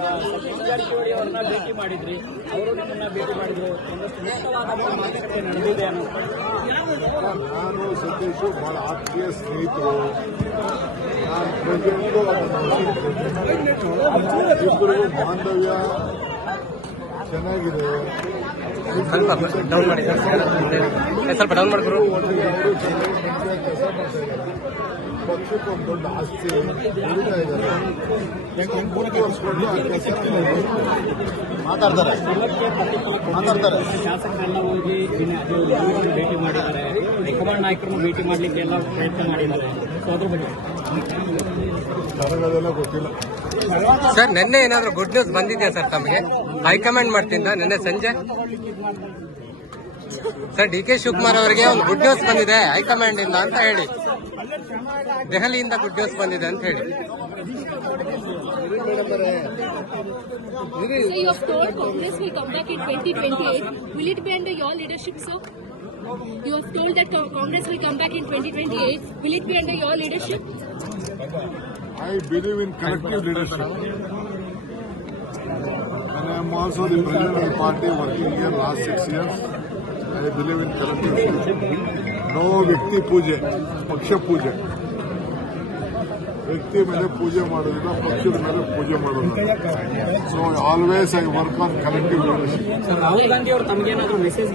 ಅವರನ್ನ ಭೇಟಿ ಮಾಡಿದ್ರಿ. ಅವರು ನಿಮ್ಮನ್ನ ಭೇಟಿ ಮಾಡಿದ್ರು. ಮಾತುಕತೆ ನಡೆದಿದೆ ನಾನು ಸತೀಶು ಬಹಳ ಆತ್ಮೀಯ ಸ್ನೇಹಿತರು. ನಾನು ಇಬ್ಬರಿಗೂ ಬಾಂಧವ್ಯ ಚೆನ್ನಾಗಿದೆ. ಸ್ವಲ್ಪ ಡೌನ್ ಮಾಡಿ ಸರ್ ಸ್ವಲ್ಪ ಡೌನ್ ಮಾಡಿದ್ರು ಒಟ್ಟಿಗೆ ಅವರು ಕೆಲಸ ಮಾಡ್ತಾ ಇದ್ದಾರೆ. ಮಾತಾಡ್ತಾರೆ. ಮಾತಾಡ್ತಾರೆ. ಭೇಟಿ ಮಾಡಿದ್ದಾರೆ ಭೇಟಿ ಮಾಡಲಿಕ್ಕೆ ಪ್ರಯತ್ನ ಮಾಡಿದ್ದಾರೆ ಸರ್, ನಿನ್ನೆ ಏನಾದ್ರೂ ಗುಡ್ ನ್ಯೂಸ್ ಬಂದಿದೆಯಾ ಸರ್ ತಮಗೆ? ಹೈಕಮಾಂಡ್ ಮಾಡ್ತೀನಿ ನಿನ್ನೆ ಸಂಜೆ? ಸರ್, ಡಿ ಕೆ ಶಿವಕುಮಾರ್ ಅವರಿಗೆ ಒಂದು ಗುಡ್ ನ್ಯೂಸ್ ಬಂದಿದೆ ಹೈಕಮಾಂಡ್ ಇಂದ ಅಂತ ಹೇಳಿ. ದೆಹಲಿಯಿಂದ ಗುಡ್ ನ್ಯೂಸ್ ಬಂದಿದೆ ಅಂತ ಹೇಳಿ So you have told Congress will come back in 2028. Will it be under your leadership, sir? You have told that Co- Congress will come back in 2028. Will it be under your leadership? I believe in collective leadership. And I am also the president of the party working here last six years. I believe in collective leadership. No ವ್ಯಕ್ತಿ ಪೂಜೆ ಪಕ್ಷ ಪೂಜೆ. ವ್ಯಕ್ತಿ ಮೇಲೆ ಪೂಜೆ ಮಾಡೋದಿಲ್ಲ ಪಕ್ಷದ ಮೇಲೆ ಪೂಜೆ ಮಾಡೋದಿಲ್ಲ. So always I work on collective Rahul Gandhi ಅವರು ತಮಗೇನಾದ್ರೂ ಮೆಸೇಜ್